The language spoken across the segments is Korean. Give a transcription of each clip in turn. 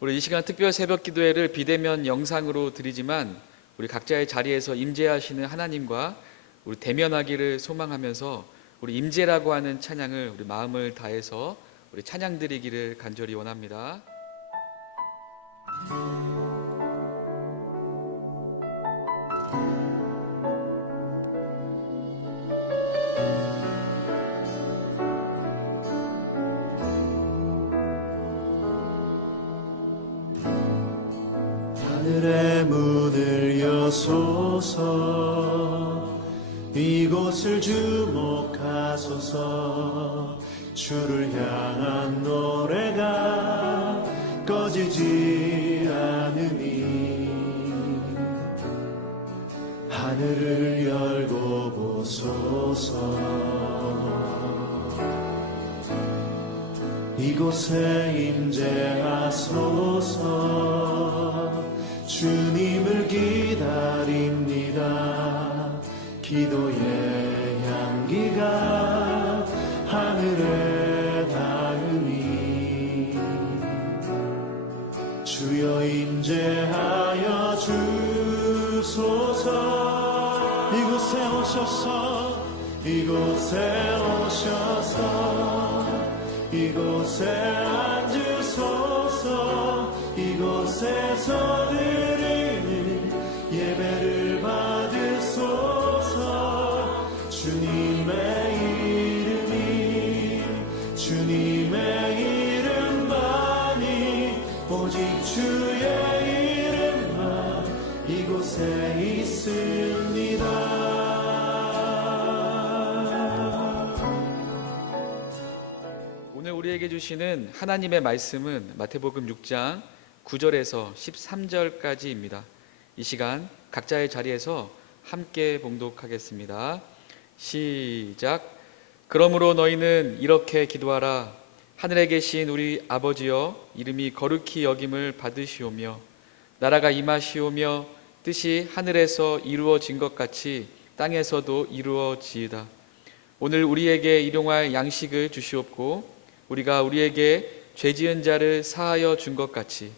우리 이 시간 특별 새벽 기도회를 비대면 영상으로 드리지만 우리 각자의 자리에서 임재하시는 하나님과 우리 대면하기를 소망하면서 우리 임재라고 하는 찬양을 우리 마음을 다해서 우리 찬양 드리기를 간절히 원합니다. 하늘의 문을 여소서, 이곳을 주목하소서. 주를 향한 노래가 꺼지지 않으니 하늘을 열고 보소서. 이곳에 임재하소서. 주님을 기다립니다. 기도의 향기가 하늘에 닿으니 주여 임재하여 주소서. 이곳에 오셔서, 이곳에 오셔서, 이곳에 앉으소서. 이곳에서 드리는 예배를 받으소서. 주님의 이름만이, 오직 주의 이름만 이곳에 있습니다. 오늘 우리에게 주시는 하나님의 말씀은 마태복음 6장 9절에서 13절까지입니다. 이 시간 각자의 자리에서 함께 봉독하겠습니다. 시작. 그러므로 너희는 이렇게 기도하라. 하늘에 계신 우리 아버지여, 이름이 거룩히 여김을 받으시오며 나라가 임하시오며 뜻이 하늘에서 이루어진 것 같이 땅에서도 이루어지이다. 오늘 우리에게 일용할 양식을 주시옵고 우리가 우리에게 죄 지은 자를 사하여 준 것 같이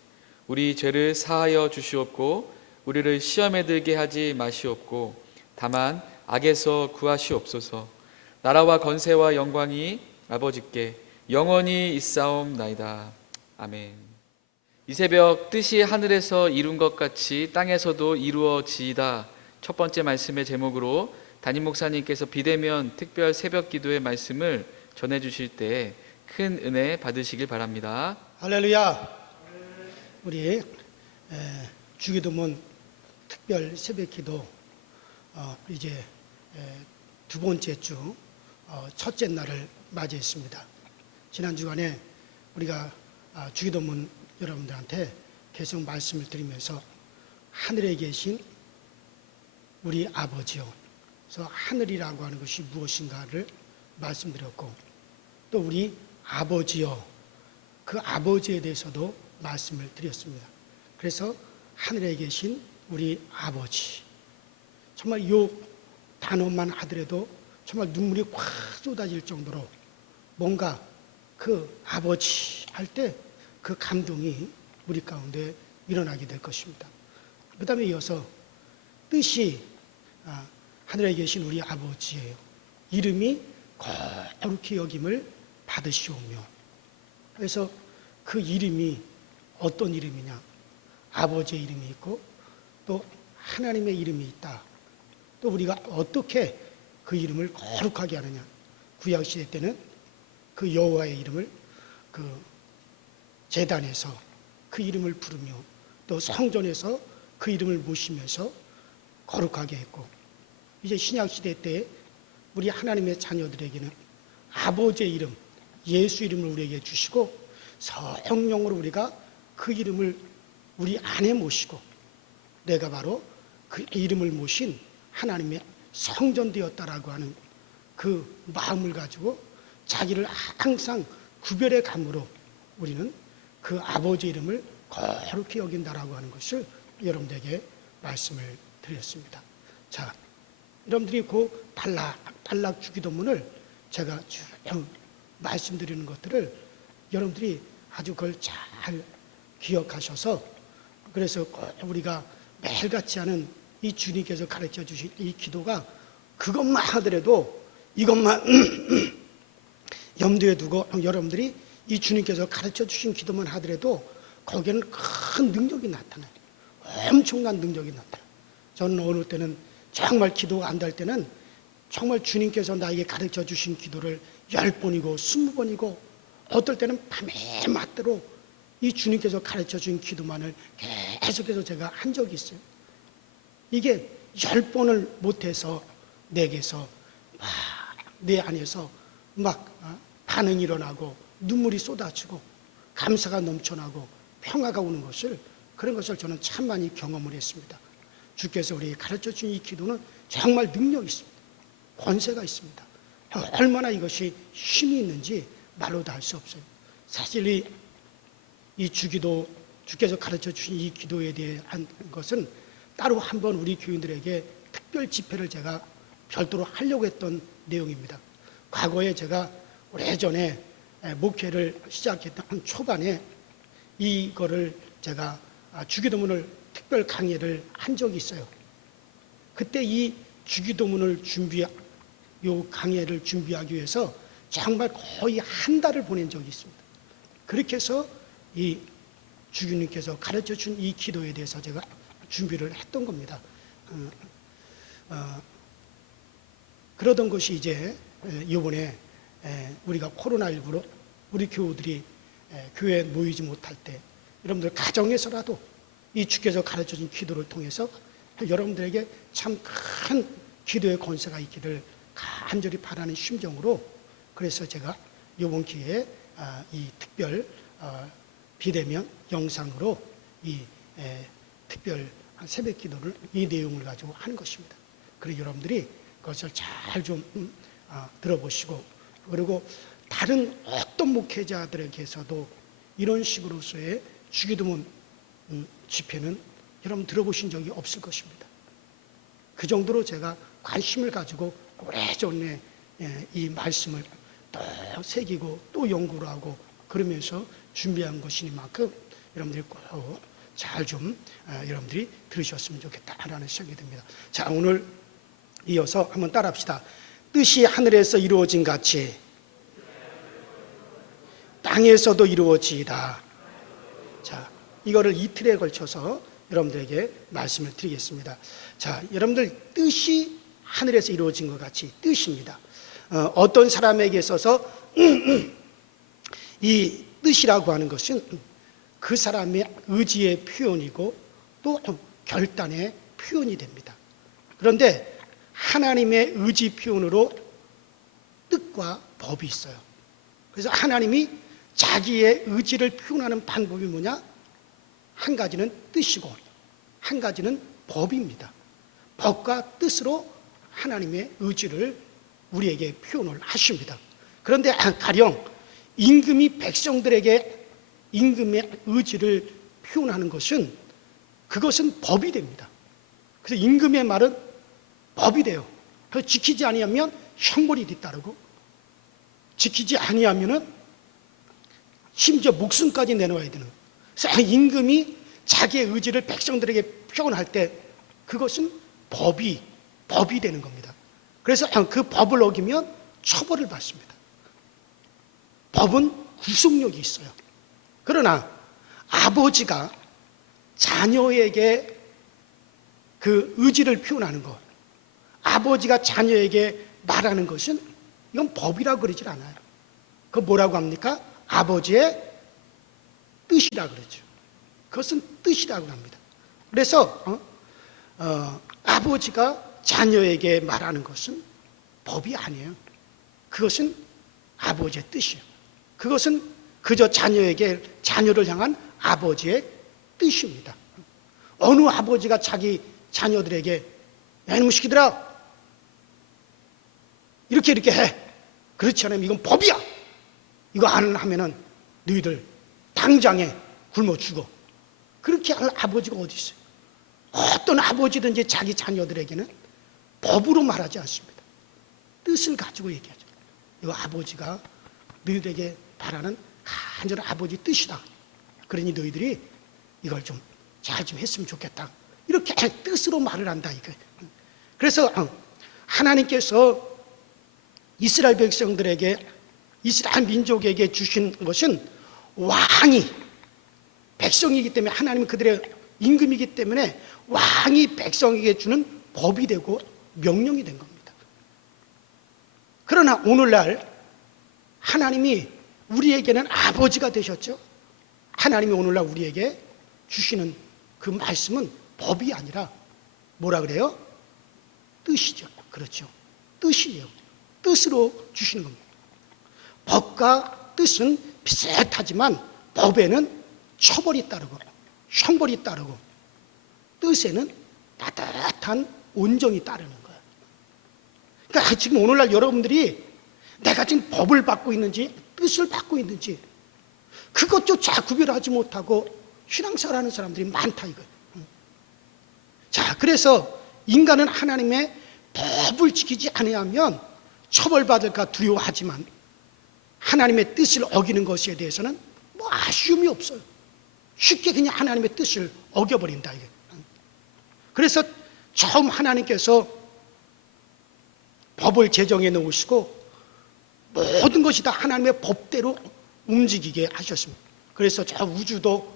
우리 죄를 사하여 주시옵고 우리를 시험에 들게 하지 마시옵고 다만 악에서 구하시옵소서. 나라와 권세와 영광이 아버지께 영원히 있사옵나이다. 아멘. 이 새벽 뜻이 하늘에서 이룬 것 같이 땅에서도 이루어지이다. 첫 번째 말씀의 제목으로 담임 목사님께서 비대면 특별 새벽 기도의 말씀을 전해주실 때 큰 은혜 받으시길 바랍니다. 할렐루야. 우리 주기도문 특별 새벽기도 이제 두 번째 주 첫째 날을 맞이했습니다. 지난 주간에 우리가 주기도문 여러분들한테 계속 말씀을 드리면서 하늘에 계신 우리 아버지요, 그래서 하늘이라고 하는 것이 무엇인가를 말씀드렸고, 또 우리 아버지요, 그 아버지에 대해서도 말씀을 드렸습니다. 그래서 하늘에 계신 우리 아버지, 정말 이 단어만 하더라도 정말 눈물이 확 쏟아질 정도로 뭔가 그 아버지 할 때 그 감동이 우리 가운데 일어나게 될 것입니다. 그 다음에 이어서 뜻이 하늘에 계신 우리 아버지예요. 이름이 거룩히 여김을 받으시오며, 그래서 그 이름이 어떤 이름이냐, 아버지의 이름이 있고 또 하나님의 이름이 있다. 또 우리가 어떻게 그 이름을 거룩하게 하느냐, 구약시대 때는 그 여호와의 이름을 그 제단에서 그 이름을 부르며 또 성전에서 그 이름을 모시면서 거룩하게 했고, 이제 신약시대 때 우리 하나님의 자녀들에게는 아버지의 이름, 예수 이름을 우리에게 주시고 성령으로 우리가 그 이름을 우리 안에 모시고 내가 바로 그 이름을 모신 하나님의 성전 되었다라고 하는 그 마음을 가지고 자기를 항상 구별해 감으로 우리는 그 아버지 이름을 거룩히 여긴다라고 하는 것을 여러분들에게 말씀을 드렸습니다. 자, 여러분들이 그 단락 주기도문을 제가 쭉 말씀드리는 것들을 여러분들이 아주 그걸 잘 기억하셔서 그래서 우리가 매일같이 하는 이 주님께서 가르쳐 주신 이 기도가 그것만 하더라도 이것만 염두에 두고 여러분들이 이 주님께서 가르쳐 주신 기도만 하더라도 거기에는 큰 능력이 나타나요. 엄청난 능력이 나타나요. 저는 어느 때는 정말 기도가 안 될 때는 정말 주님께서 나에게 가르쳐 주신 기도를 10번이고 20번이고 어떨 때는 밤에 맞도록 이 주님께서 가르쳐 준 기도만을 계속해서 제가 한 적이 있어요. 이게 10번을 못해서 내게서 막 내 안에서 막 반응이 일어나고 눈물이 쏟아지고 감사가 넘쳐나고 평화가 오는 것을 그런 것을 저는 참 많이 경험을 했습니다. 주께서 우리에게 가르쳐 준 이 기도는 정말 능력이 있습니다. 권세가 있습니다. 얼마나 이것이 힘이 있는지 말로 다 할 수 없어요. 사실 이 주기도 주께서 가르쳐 주신 이 기도에 대한 것은 따로 한번 우리 교인들에게 특별 집회를 제가 별도로 하려고 했던 내용입니다. 과거에 제가 오래전에 목회를 시작했던 초반에 이거를 제가 주기도문을 특별 강의를 한 적이 있어요. 그때 이 주기도문을 요 강의를 준비하기 위해서 정말 거의 한 달을 보낸 적이 있습니다. 그렇게 해서 이 주기님께서 가르쳐 준 이 기도에 대해서 제가 준비를 했던 겁니다. 그러던 것이 이제 이번에 우리가 코로나19로 우리 교우들이 교회에 모이지 못할 때 여러분들 가정에서라도 이 주께서 가르쳐 준 기도를 통해서 여러분들에게 참 큰 기도의 권세가 있기를 간절히 바라는 심정으로 그래서 제가 이번 기회에 이 특별 비대면 영상으로 이 특별 새벽 기도를 이 내용을 가지고 하는 것입니다. 그리고 여러분들이 그것을 잘 좀 들어보시고 그리고 다른 어떤 목회자들에게서도 이런 식으로서의 주기도문 집회는 여러분 들어보신 적이 없을 것입니다. 그 정도로 제가 관심을 가지고 오래전에 이 말씀을 또 새기고 또 연구를 하고 그러면서 준비한 것이니만큼 여러분들이 꼭 잘 좀 여러분들이 들으셨으면 좋겠다라는 생각이 듭니다. 자, 오늘 이어서 한번 따라합시다. 뜻이 하늘에서 이루어진 같이 땅에서도 이루어지이다. 자, 이거를 이틀에 걸쳐서 여러분들에게 말씀을 드리겠습니다. 자, 여러분들 뜻이 하늘에서 이루어진 것 같이 뜻입니다. 어떤 사람에게 있어서 이 뜻이라고 하는 것은 그 사람의 의지의 표현이고 또 결단의 표현이 됩니다. 그런데 하나님의 의지 표현으로 뜻과 법이 있어요. 그래서 하나님이 자기의 의지를 표현하는 방법이 뭐냐? 한 가지는 뜻이고 한 가지는 법입니다. 법과 뜻으로 하나님의 의지를 우리에게 표현을 하십니다. 그런데 가령 임금이 백성들에게 임금의 의지를 표현하는 것은 그것은 법이 됩니다. 그래서 임금의 말은 법이 돼요. 그래서 지키지 아니하면 형벌이 뒤따르고 지키지 아니하면은 심지어 목숨까지 내놓아야 되는 거예요. 그래서 임금이 자기의 의지를 백성들에게 표현할 때 그것은 법이 되는 겁니다. 그래서 그 법을 어기면 처벌을 받습니다. 법은 구속력이 있어요. 그러나 아버지가 자녀에게 그 의지를 표현하는 것, 아버지가 자녀에게 말하는 것은 이건 법이라고 그러질 않아요. 그거 뭐라고 합니까? 아버지의 뜻이라고 그러죠. 그것은 뜻이라고 합니다. 그래서 아버지가 자녀에게 말하는 것은 법이 아니에요. 그것은 아버지의 뜻이에요. 그것은 그저 자녀를 향한 아버지의 뜻입니다. 어느 아버지가 자기 자녀들에게 야, 이놈의 새끼들아 이렇게 해. 그렇지 않으면 이건 법이야. 이거 안 하면은 너희들 당장에 굶어 죽어. 그렇게 할 아버지가 어디 있어요? 어떤 아버지든지 자기 자녀들에게는 법으로 말하지 않습니다. 뜻을 가지고 얘기하죠. 이거 아버지가 너희들에게 바라는 간절한 아버지 뜻이다. 그러니 너희들이 이걸 좀 잘 좀 했으면 좋겠다. 이렇게 뜻으로 말을 한다 이거. 그래서 하나님께서 이스라엘 백성들에게, 이스라엘 민족에게 주신 것은 왕이, 백성이기 때문에, 하나님은 그들의 임금이기 때문에 왕이 백성에게 주는 법이 되고 명령이 된 겁니다. 그러나 오늘날 하나님이 우리에게는 아버지가 되셨죠. 하나님이 오늘날 우리에게 주시는 그 말씀은 법이 아니라 뭐라 그래요? 뜻이죠. 그렇죠. 뜻이에요. 뜻으로 주시는 겁니다. 법과 뜻은 비슷하지만 법에는 처벌이 따르고 형벌이 따르고 뜻에는 따뜻한 온정이 따르는 거예요. 그러니까 지금 오늘날 여러분들이 내가 지금 법을 받고 있는지 뜻을 받고 있는지 그것조차 구별하지 못하고 신앙생활하는 사람들이 많다 이거예요. 자, 그래서 인간은 하나님의 법을 지키지 아니하면 처벌받을까 두려워하지만 하나님의 뜻을 어기는 것에 대해서는 뭐 아쉬움이 없어요. 쉽게 그냥 하나님의 뜻을 어겨버린다 이게. 그래서 처음 하나님께서 법을 제정해 놓으시고 모든 것이 다 하나님의 법대로 움직이게 하셨습니다. 그래서 저 우주도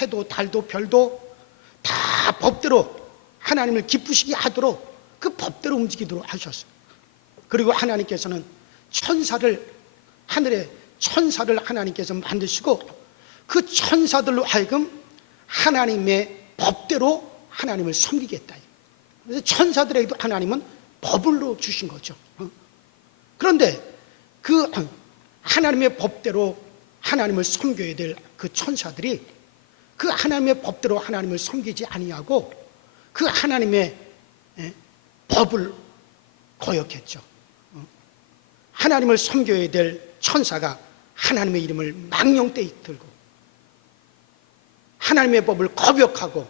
해도 달도 별도 다 법대로 하나님을 기쁘시게 하도록 그 법대로 움직이도록 하셨어요. 그리고 하나님께서는 하늘의 천사를 하나님께서 만드시고 그 천사들로 하여금 하나님의 법대로 하나님을 섬기겠다. 그래서 천사들에게도 하나님은 법을 주신 거죠. 그런데 그 하나님의 법대로 하나님을 섬겨야 될 그 천사들이 그 하나님의 법대로 하나님을 섬기지 아니하고 그 하나님의 법을 거역했죠. 하나님을 섬겨야 될 천사가 하나님의 이름을 망령되이 들고 하나님의 법을 거역하고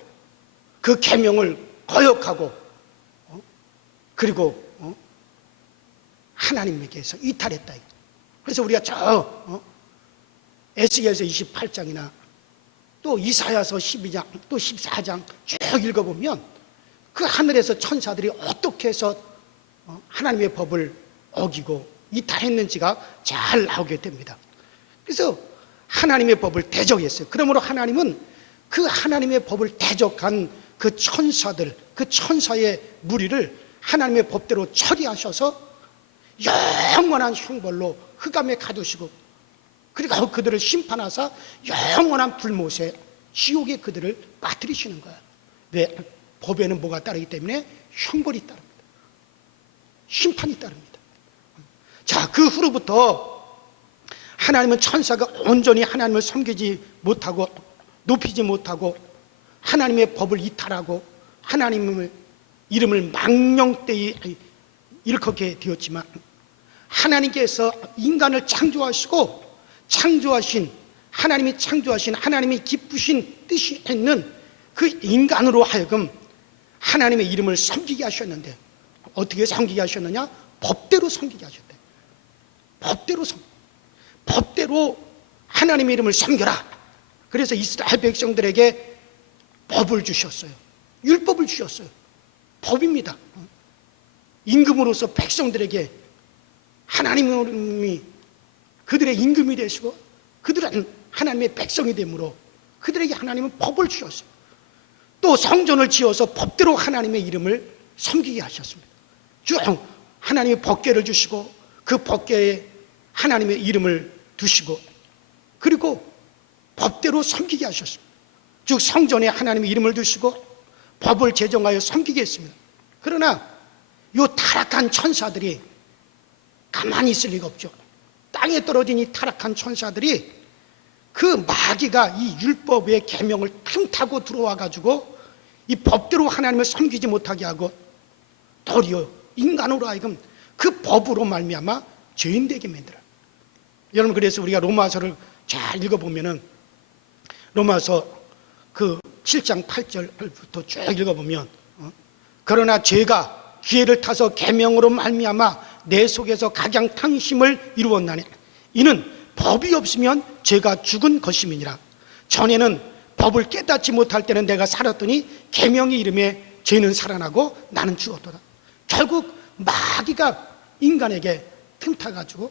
그 계명을 거역하고 그리고 하나님에게서 이탈했다. 그래서 우리가 에스겔서 28장이나 또 이사야서 12장 또 14장 쭉 읽어보면 그 하늘에서 천사들이 어떻게 해서 하나님의 법을 어기고 이탈했는지가 잘 나오게 됩니다. 그래서 하나님의 법을 대적했어요. 그러므로 하나님은 그 하나님의 법을 대적한 그 천사들, 그 천사의 무리를 하나님의 법대로 처리하셔서 영원한 형벌로 흑암에 가두시고 그리고 그들을 심판하사 영원한 불못에 지옥에 그들을 빠뜨리시는 거야. 왜? 법에는 뭐가 따르기 때문에 형벌이 따릅니다. 심판이 따릅니다. 자, 그 후로부터 하나님은 천사가 온전히 하나님을 섬기지 못하고 높이지 못하고 하나님의 법을 이탈하고 하나님의 이름을 망령되이 일컫게 되었지만 하나님께서 인간을 창조하시고 하나님이 창조하신 하나님이 기쁘신 뜻이 있는 그 인간으로 하여금 하나님의 이름을 섬기게 하셨는데 어떻게 섬기게 하셨느냐? 법대로 섬기게 하셨대. 법대로 하나님의 이름을 섬겨라. 그래서 이스라엘 백성들에게 법을 주셨어요. 율법을 주셨어요. 법입니다. 임금으로서 백성들에게 하나님이 그들의 임금이 되시고 그들은 하나님의 백성이 되므로 그들에게 하나님은 법을 주셨어요. 또 성전을 지어서 법대로 하나님의 이름을 섬기게 하셨습니다. 쭉 하나님의 법궤를 주시고 그 법궤에 하나님의 이름을 두시고 그리고 법대로 섬기게 하셨습니다. 즉 성전에 하나님의 이름을 두시고 법을 제정하여 섬기게 했습니다. 그러나 이 타락한 천사들이 가만히 있을 리가 없죠. 땅에 떨어진 이 타락한 천사들이 그 마귀가 이 율법의 계명을 틈타고 들어와 가지고 이 법대로 하나님을 섬기지 못하게 하고 도리어 인간으로 하여금 그 법으로 말미암아 죄인 되게 만들어요. 여러분, 그래서 우리가 로마서를 잘 읽어보면은 로마서 그 7장 8절부터 쭉 읽어보면 그러나 죄가 기회를 타서 계명으로 말미암아 내 속에서 각양탕심을 이루었나니 이는 법이 없으면 죄가 죽은 것임이니라. 전에는 법을 깨닫지 못할 때는 내가 살았더니 계명의 이름에 죄는 살아나고 나는 죽었도다. 결국 마귀가 인간에게 틈타가지고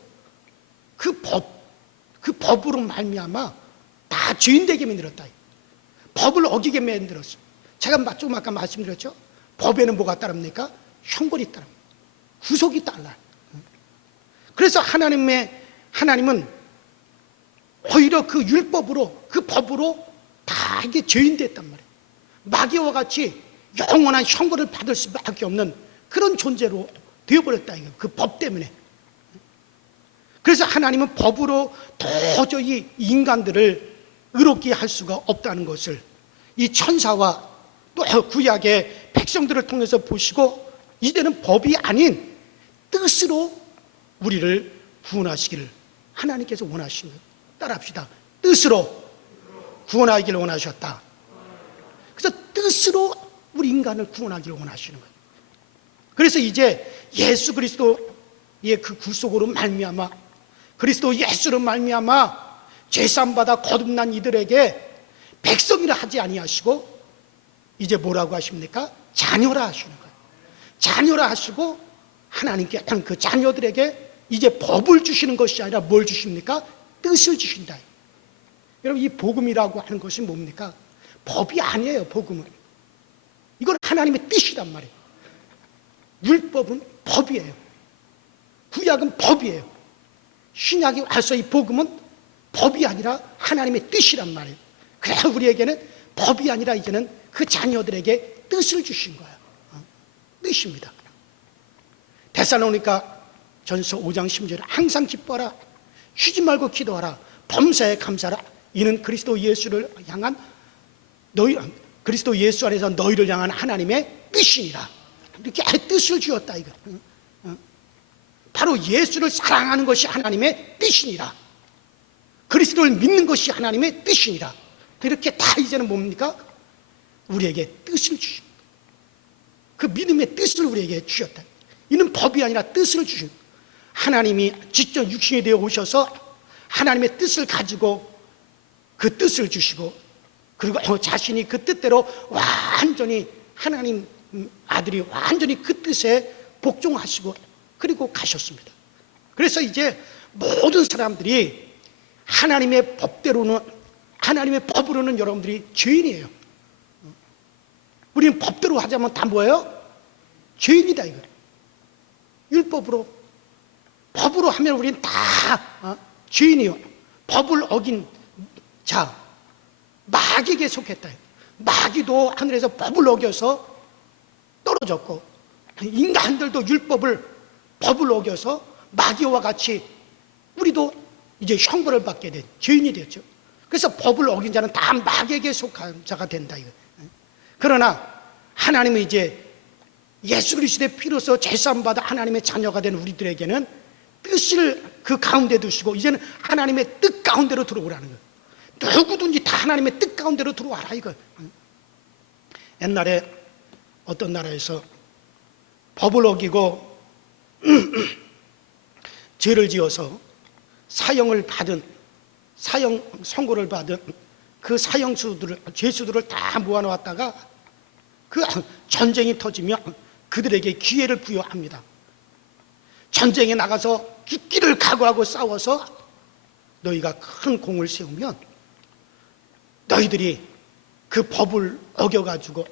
그 법으로 말미암아 다 죄인 되게 만들었다. 법을 어기게 만들었어. 제가 좀 아까 말씀드렸죠. 법에는 뭐가 따릅니까? 형벌이 따릅니다. 구속이 따라. 그래서 하나님은 오히려 그 율법으로, 그 법으로 다 이게 죄인 됐단 말이에요. 마귀와 같이 영원한 형벌을 받을 수밖에 없는 그런 존재로 되어버렸다. 그 법 때문에. 그래서 하나님은 법으로 도저히 인간들을 의롭게 할 수가 없다는 것을 이 천사와 또 구약의 백성들을 통해서 보시고 이제는 법이 아닌 뜻으로 우리를 구원하시기를 하나님께서 원하시는 거예요. 따라합시다. 뜻으로 구원하기를 원하셨다. 그래서 뜻으로 우리 인간을 구원하기를 원하시는 거예요. 그래서 이제 예수 그리스도의 그 구속으로 말미암아 그리스도 예수로 말미암아 죄사함받아 거듭난 이들에게 백성이라 하지 아니하시고 이제 뭐라고 하십니까? 자녀라 하시는 거예요. 자녀라 하시고 하나님께 그 자녀들에게 이제 법을 주시는 것이 아니라 뭘 주십니까? 뜻을 주신다. 여러분 이 복음이라고 하는 것이 뭡니까? 법이 아니에요. 복음은 이건 하나님의 뜻이란 말이에요. 율법은 법이에요. 구약은 법이에요. 신약이 와서 이 복음은 법이 아니라 하나님의 뜻이란 말이에요. 그래서 우리에게는 법이 아니라 이제는 그 자녀들에게 뜻을 주신 거예요. 뜻입니다. 데살로니가 전서 5장 10절에 항상 기뻐하라 쉬지 말고 기도하라 범사에 감사하라 이는 그리스도 예수를 향한 그리스도 예수 안에서 너희를 향한 하나님의 뜻이니라. 이렇게 뜻을 주었다 이거. 바로 예수를 사랑하는 것이 하나님의 뜻이니라. 그리스도를 믿는 것이 하나님의 뜻이니라. 이렇게 다 이제는 뭡니까? 우리에게 뜻을 주신 그 믿음의 뜻을 우리에게 주셨다. 이는 법이 아니라 뜻을 주신 하나님이 직접 육신이 되어 오셔서 하나님의 뜻을 가지고 그 뜻을 주시고 그리고 자신이 그 뜻대로 완전히 하나님 아들이 완전히 그 뜻에 복종하시고 그리고 가셨습니다. 그래서 이제 모든 사람들이 하나님의 법대로는 하나님의 법으로는 여러분들이 죄인이에요. 우리는 법대로 하자면 다 뭐예요? 죄인이다 이거. 율법으로 법으로 하면 우리는 다 죄인이요. 법을 어긴 자 마귀에게 속했다. 마귀도 하늘에서 법을 어겨서 떨어졌고 인간들도 법을 어겨서 마귀와 같이 우리도 이제 형벌을 받게 된 죄인이 되었죠. 그래서 법을 어긴 자는 다 마귀에게 속한 자가 된다 이거. 그러나 하나님은 이제 예수 그리스도의 피로서 죄사함 받아 하나님의 자녀가 된 우리들에게는 뜻을 그 가운데 두시고 이제는 하나님의 뜻 가운데로 들어오라는 거예요. 누구든지 다 하나님의 뜻 가운데로 들어와라 이거. 옛날에 어떤 나라에서 법을 어기고 죄를 지어서 사형 선고를 받은 그 죄수들을 다 모아놓았다가 그 전쟁이 터지면 그들에게 기회를 부여합니다. 전쟁에 나가서 죽기를 각오하고 싸워서 너희가 큰 공을 세우면 너희들이 그 법을 어겨가지고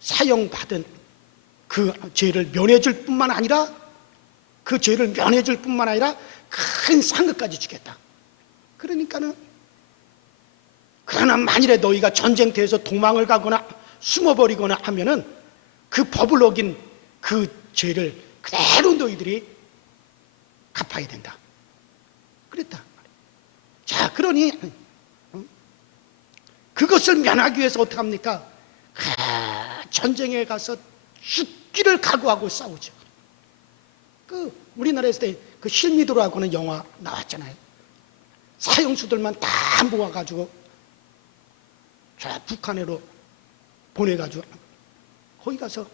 사형받은 그 죄를 면해줄 뿐만 아니라 큰 상급까지 주겠다. 그러나 만일에 너희가 전쟁터에서 도망을 가거나 숨어버리거나 하면은 그 법을 어긴 그 죄를 그대로 너희들이 갚아야 된다. 그랬다. 자, 그러니 그것을 면하기 위해서 어떻게 합니까? 전쟁에 가서 죽기를 각오하고 싸우죠. 우리나라에서 그 실미도라고는 영화 나왔잖아요. 사형수들만 다 모아가지고 저 북한으로 보내가지고 거기 가서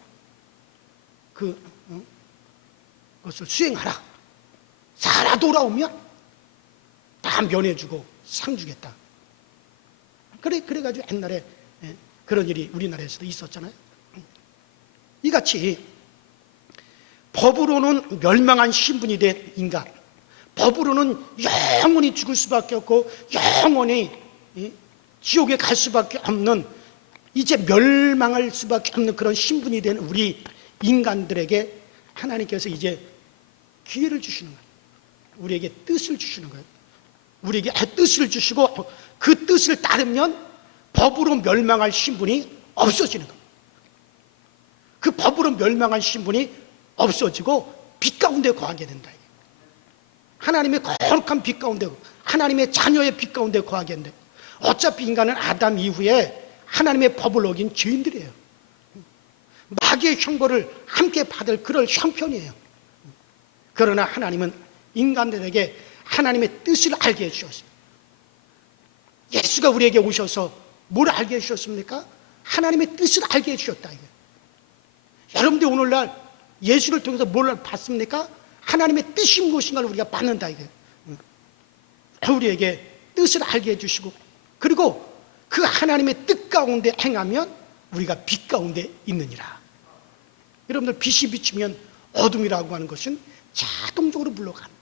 그것을 수행하라. 살아 돌아오면 다 면해주고 상 주겠다. 그래가지고 옛날에 그런 일이 우리나라에서도 있었잖아요. 이같이 법으로는 멸망한 신분이 된 인간, 법으로는 영원히 죽을 수밖에 없고 영원히 지옥에 갈 수밖에 없는, 이제 멸망할 수밖에 없는 그런 신분이 된 우리 인간들에게 하나님께서 이제 기회를 주시는 거예요. 우리에게 뜻을 주시는 거예요. 우리에게 뜻을 주시고 그 뜻을 따르면 법으로 멸망할 신분이 없어지는 거예요. 그 법으로 멸망한 신분이 없어지고 빛 가운데 거하게 된다. 하나님의 거룩한 빛 가운데, 하나님의 자녀의 빛 가운데 거하게 된다. 어차피 인간은 아담 이후에 하나님의 법을 어긴 죄인들이에요. 마귀의 형벌을 함께 받을 그럴 형편이에요. 그러나 하나님은 인간들에게 하나님의 뜻을 알게 해주셨어요. 예수가 우리에게 오셔서 뭘 알게 해주셨습니까? 하나님의 뜻을 알게 해주셨다. 여러분들 오늘날 예수를 통해서 뭘 봤습니까? 하나님의 뜻이 무엇인가를 우리가 받는다. 우리에게 뜻을 알게 해주시고, 그리고 그 하나님의 뜻 가운데 행하면 우리가 빛 가운데 있느니라. 여러분들, 빛이 비추면 어둠이라고 하는 것은 자동적으로 물러가는,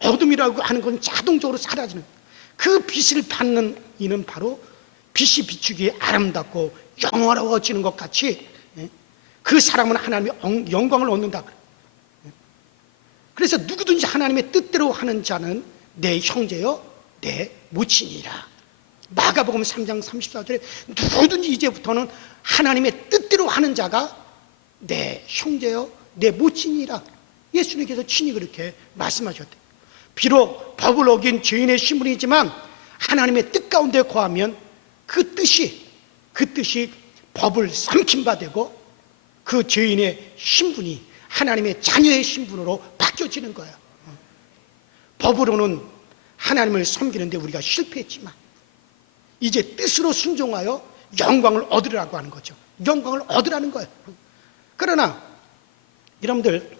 어둠이라고 하는 건 자동적으로 사라지는, 그 빛을 받는 이는 바로 빛이 비추기에 아름답고 영화로워지는 것 같이 그 사람은 하나님의 영광을 얻는다. 그래서 누구든지 하나님의 뜻대로 하는 자는 내 형제요 내 모친이라. 마가복음 3장 34절에 누구든지 이제부터는 하나님의 뜻대로 하는 자가 내 형제요 내 모친이라. 예수님께서 친히 그렇게 말씀하셨대요. 비록 법을 어긴 죄인의 신분이지만 하나님의 뜻 가운데 거하면 그 뜻이 법을 삼킨 바 되고 그 죄인의 신분이 하나님의 자녀의 신분으로 바뀌어지는 거예요. 법으로는 하나님을 섬기는데 우리가 실패했지만 이제 뜻으로 순종하여 영광을 얻으라고 하는 거죠. 영광을 얻으라는 거예요. 그러나 여러분들,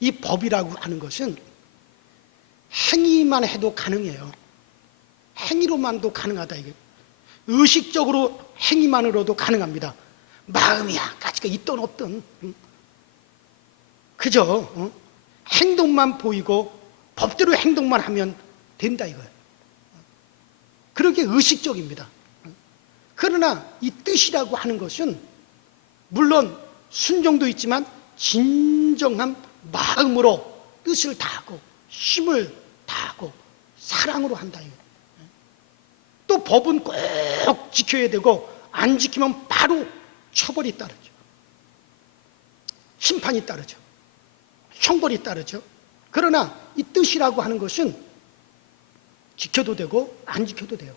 이 법이라고 하는 것은 행위만 해도 가능해요. 행위로만도 가능하다. 이게 의식적으로 행위만으로도 가능합니다. 마음이야 가치가 있든 없든 그저 행동만 보이고 법대로 행동만 하면 된다 이거예요. 그렇게 의식적입니다. 그러나 이 뜻이라고 하는 것은 물론 순종도 있지만 진정한 마음으로 뜻을 다하고 힘을 다하고 사랑으로 한다 이거예요. 또 법은 꼭 지켜야 되고 안 지키면 바로 처벌이 따르죠. 심판이 따르죠. 형벌이 따르죠. 그러나 이 뜻이라고 하는 것은 지켜도 되고 안 지켜도 돼요.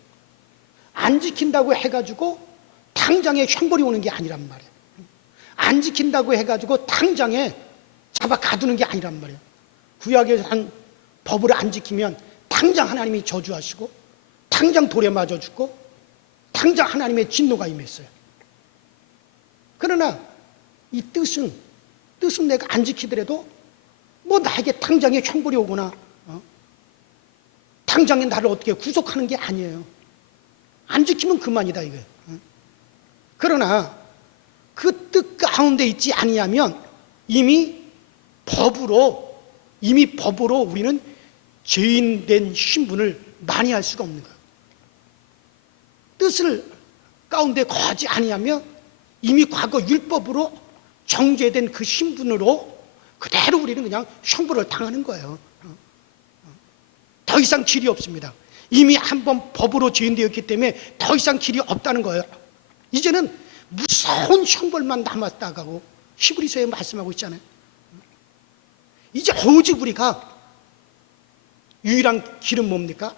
안 지킨다고 해가지고 당장에 형벌이 오는 게 아니란 말이에요. 안 지킨다고 해가지고 당장에 잡아 가두는 게 아니란 말이에요. 구약에서 한 법을 안 지키면 당장 하나님이 저주하시고 당장 돌에 맞아 죽고 당장 하나님의 진노가 임했어요. 그러나 이 뜻은 내가 안 지키더라도 뭐 나에게 당장에 형벌이 오거나 당장에 나를 어떻게 구속하는 게 아니에요. 안 지키면 그만이다 이거예요. 그러나 그 뜻 가운데 있지 아니하면 이미 법으로 우리는 죄인된 신분을 만회할 수가 없는 거예요. 뜻을 가운데 거하지 아니하면 이미 과거 율법으로 정죄된 그 신분으로 그대로 우리는 그냥 형벌을 당하는 거예요. 더 이상 길이 없습니다. 이미 한번 법으로 죄인되었기 때문에 더 이상 길이 없다는 거예요. 이제는 무서운 형벌만 남았다고 히브리서에 말씀하고 있잖아요. 이제 오직 우리가 유일한 길은 뭡니까?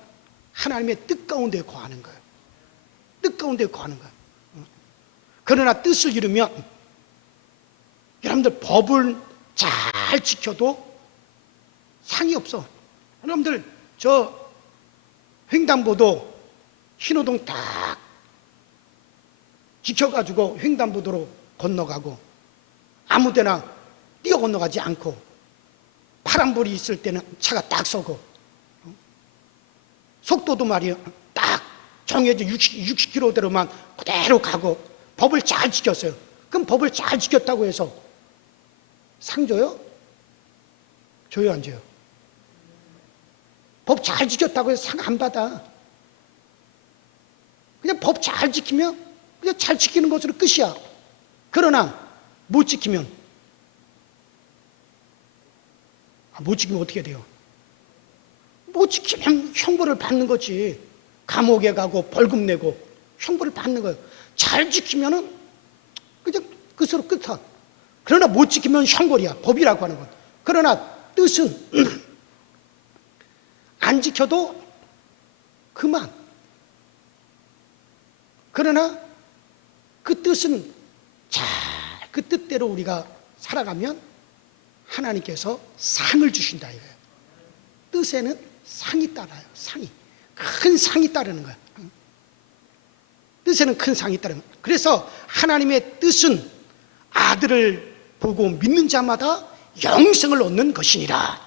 하나님의 뜻 가운데 거하는 거예요. 뜻 가운데 거하는 거예요. 그러나 뜻을 이루면 여러분들 법을 잘 지켜도 상이 없어. 여러분들 저 횡단보도 신호등 딱 지켜가지고 횡단보도로 건너가고 아무데나 뛰어 건너가지 않고 파란불이 있을 때는 차가 딱 서고 속도도 말이야 딱 정해진 60km대로만 그대로 가고 법을 잘 지켰어요. 그럼 법을 잘 지켰다고 해서 상 줘요? 줘요, 안 줘요? 법 잘 지켰다고 해서 상 안 받아. 그냥 법 잘 지키면 그냥 잘 지키는 것으로 끝이야. 그러나 못 지키면 어떻게 돼요? 못 지키면 형벌을 받는 거지. 감옥에 가고 벌금 내고 형벌을 받는 거예요. 잘 지키면은 그냥 그것으로 끝이야. 그러나 못 지키면 형벌이야. 법이라고 하는 건. 그러나 뜻은 안 지켜도 그만. 그러나 그 뜻은 잘 그 뜻대로 우리가 살아가면 하나님께서 상을 주신다 이거예요. 뜻에는 상이 따라요. 상이. 큰 상이 따르는 거야. 뜻에는 큰 상이 따르는 거야. 그래서 하나님의 뜻은 아들을 보고 믿는 자마다 영생을 얻는 것이니라.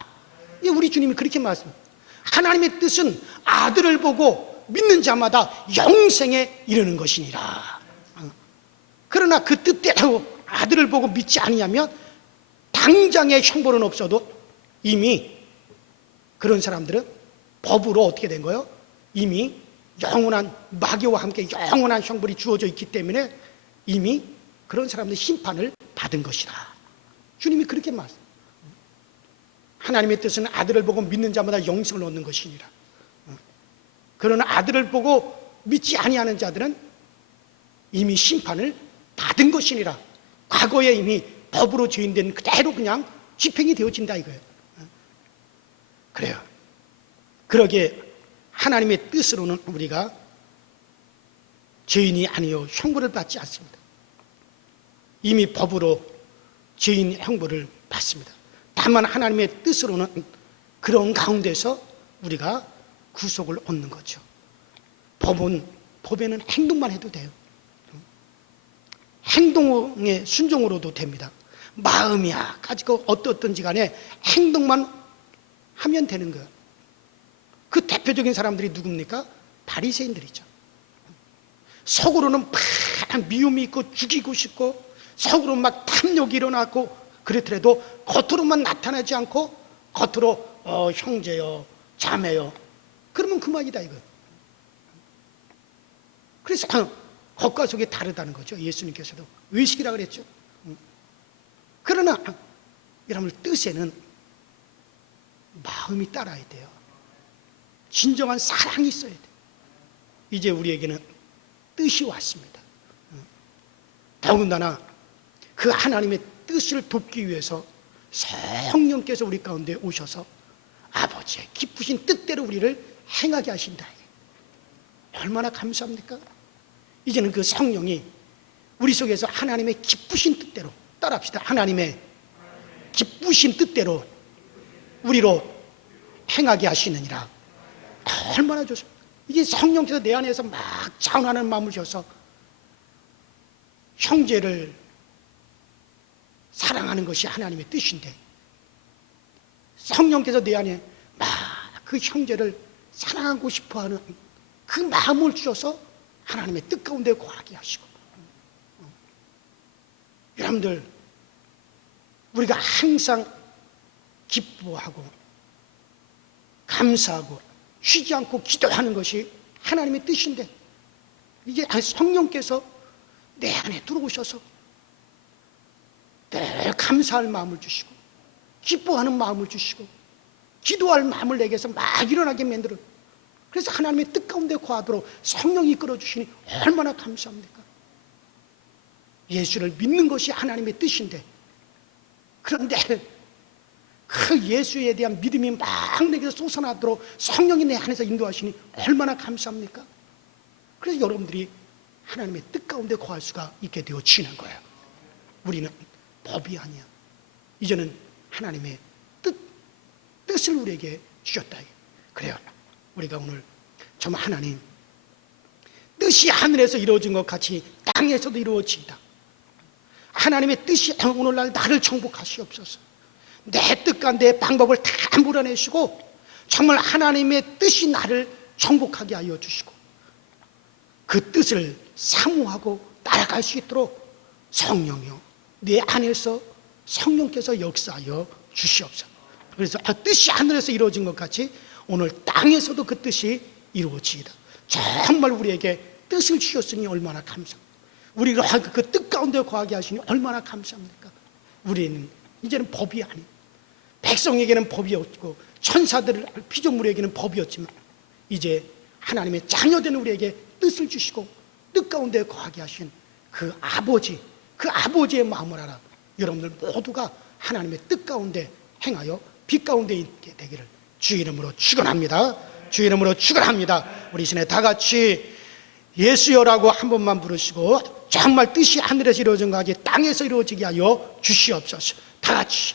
우리 주님이 그렇게 말씀합니다. 하나님의 뜻은 아들을 보고 믿는 자마다 영생에 이르는 것이니라. 그러나 그 뜻대로 아들을 보고 믿지 아니하면 당장의 형벌은 없어도 이미 그런 사람들은 법으로 어떻게 된 거예요? 이미 영원한 마귀와 함께 영원한 형벌이 주어져 있기 때문에 이미 그런 사람들 심판을 받은 것이다. 주님이 그렇게 말씀합니다. 하나님의 뜻은 아들을 보고 믿는 자마다 영생을 얻는 것이니라. 그러나 아들을 보고 믿지 아니하는 자들은 이미 심판을 받은 것이니라. 과거에 이미 법으로 죄인된 그대로 그냥 집행이 되어진다 이거예요. 그래요. 그러기에 하나님의 뜻으로는 우리가 죄인이 아니요 형벌을 받지 않습니다. 이미 법으로 죄인 형벌을 받습니다. 다만 하나님의 뜻으로는 그런 가운데서 우리가 구속을 얻는 거죠. 법에는 행동만 해도 돼요. 행동의 순종으로도 됩니다. 마음이야 가지고 어떻든지 간에 행동만 하면 되는 거예요. 그 대표적인 사람들이 누굽니까? 바리새인들이죠. 속으로는 막 미움이 있고 죽이고 싶고 속으로 막 탐욕이 일어나고 그렇더라도 겉으로만 나타나지 않고 겉으로 형제요 자매요 그러면 그만이다 이거. 그래서 겉과 속이 다르다는 거죠. 예수님께서도 의식이라 그랬죠. 그러나 여러분 뜻에는 마음이 따라야 돼요. 진정한 사랑이 있어야 돼요. 이제 우리에게는 뜻이 왔습니다. 더군다나 그 하나님의 뜻을 돕기 위해서 성령께서 우리 가운데 오셔서 아버지의 기쁘신 뜻대로 우리를 행하게 하신다. 얼마나 감사합니까? 이제는 그 성령이 우리 속에서 하나님의 기쁘신 뜻대로 따라합시다. 하나님의 기쁘신 뜻대로 우리로 행하게 하시느니라. 얼마나 좋습니까? 이게 성령께서 내 안에서 막 자원하는 마음을 주셔서 형제를 사랑하는 것이 하나님의 뜻인데 성령께서 내 안에 막 그 형제를 사랑하고 싶어하는 그 마음을 주셔서 하나님의 뜻 가운데 거하게 하시고 여러분들 우리가 항상 기뻐하고 감사하고 쉬지 않고 기도하는 것이 하나님의 뜻인데 이게 성령께서 내 안에 들어오셔서 늘 감사할 마음을 주시고 기뻐하는 마음을 주시고 기도할 마음을 내게서 막 일어나게 만들어. 그래서 하나님의 뜻 가운데 거하도록 성령이 이끌어 주시니 얼마나 감사합니까? 예수를 믿는 것이 하나님의 뜻인데 그런데 그 예수에 대한 믿음이 막 내게서 솟아나도록 성령이 내 안에서 인도하시니 얼마나 감사합니까? 그래서 여러분들이 하나님의 뜻 가운데 거할 수가 있게 되어지는 거예요. 우리는 법이 아니야. 이제는 하나님의 뜻을 우리에게 주셨다. 그래요. 우리가 오늘 정말 하나님 뜻이 하늘에서 이루어진 것 같이 땅에서도 이루어지이다. 하나님의 뜻이 오늘날 나를 정복하시옵소서. 내 뜻과 내 방법을 다 물어내시고 정말 하나님의 뜻이 나를 정복하게 하여 주시고 그 뜻을 사모하고 따라갈 수 있도록 성령이요 내 안에서 성령께서 역사하여 주시옵소서. 그래서 뜻이 하늘에서 이루어진 것 같이 오늘 땅에서도 그 뜻이 이루어지이다. 정말 우리에게 뜻을 주셨으니 얼마나 감사합니다. 우리가 그 뜻 가운데 거하게 하시니 얼마나 감사합니까? 우리는 이제는 법이 아니에요. 백성에게는 법이 없고 천사들 피조물에게는 법이었지만 이제 하나님의 자녀된 우리에게 뜻을 주시고 뜻 가운데 거하게 하신 그 아버지의 마음을 알아 여러분들 모두가 하나님의 뜻 가운데 행하여 빛 가운데 있게 되기를 주 이름으로 축원합니다. 주 이름으로 축원합니다. 우리 신에 다 같이 예수여라고 한 번만 부르시고 정말 뜻이 하늘에서 이루어진 것 같이 땅에서 이루어지게 하여 주시옵소서. 다 같이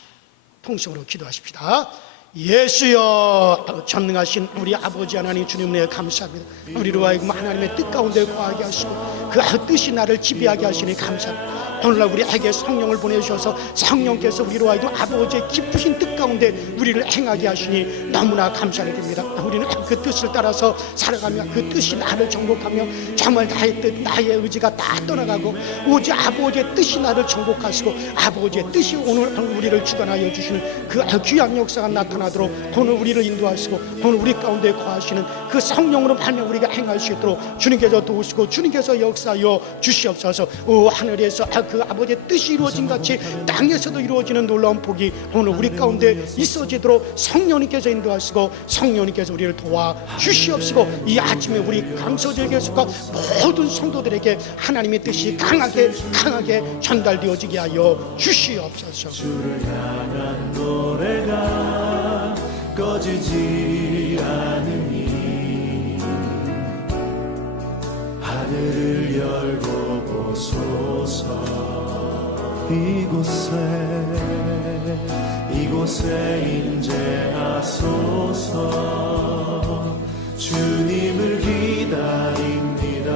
통성으로 기도하십시다. 예수여, 전능하신 우리 아버지 하나님 주님 내 감사합니다. 우리로 하여금 하나님의 뜻 가운데 거하게 하시고 그 뜻이 나를 지배하게 하시니 감사합니다. 오늘날 우리에게 성령을 보내주셔서 성령께서 우리로 하여금 아버지의 기쁘신 뜻 가운데 우리를 행하게 하시니 너무나 감사를 드립니다. 우리는 그 뜻을 따라서 살아가며 그 뜻이 나를 정복하며 정말 나의 뜻, 나의 의지가 다 떠나가고 오직 아버지의 뜻이 나를 정복하시고 아버지의 뜻이 오늘 우리를 주관하여 주시는 그 귀한 역사가 나타나도록 오늘 우리를 인도하시고 오늘 우리 가운데 거하시는 그 성령으로 말며 우리가 행할 수 있도록 주님께서 도우시고 주님께서 역사하여 주시옵소서. 오 하늘에서 그 아버지의 뜻이 이루어진 같이 땅에서도 이루어지는 놀라운 복이 오늘 우리 가운데 있어지도록 성령님께서 인도하시고 성령님께서 우리를 도와 주시옵시고 이 아침에 우리 강서지역에 속한 모든 성도들에게 하나님의 뜻이 강하게 전달되어지게 하여 주시옵소서. 주를 향한 노래가 꺼지지 않으니 하늘을 열고 보소서. 이곳에 임재하소서. 주님을 기다립니다.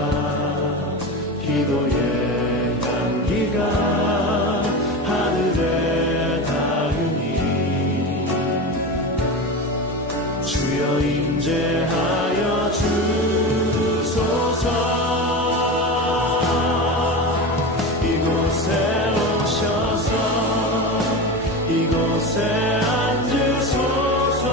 기도의 향기가 하늘에 닿으니 주여 임재하여 주소서. 이곳에 앉으소서.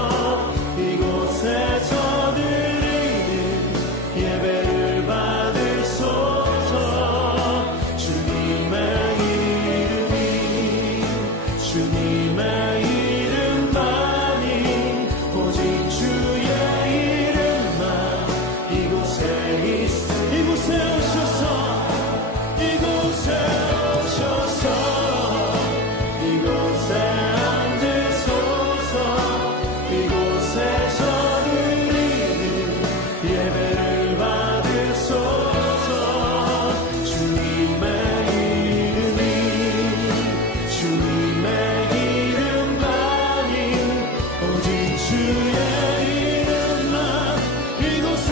이곳에서 드리는 예배를 받으소서. 주님의 이름만이 오직 주의 이름만 이곳에 오셔서 이곳에 앉으소서. 이곳에서 드리는 예배를 받으소서. 주님의 이름만이 오직 주의 이름만 이곳에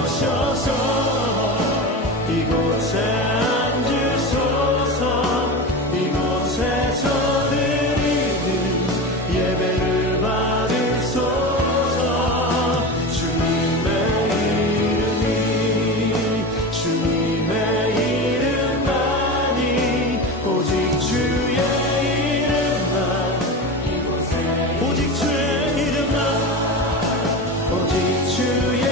오셔서 이곳에 앉으소서. 이곳에서 드리는 예배를 받으소서. 주님의 이름만이 오직 주의 이름만 오직 주의 이름만 오직 주의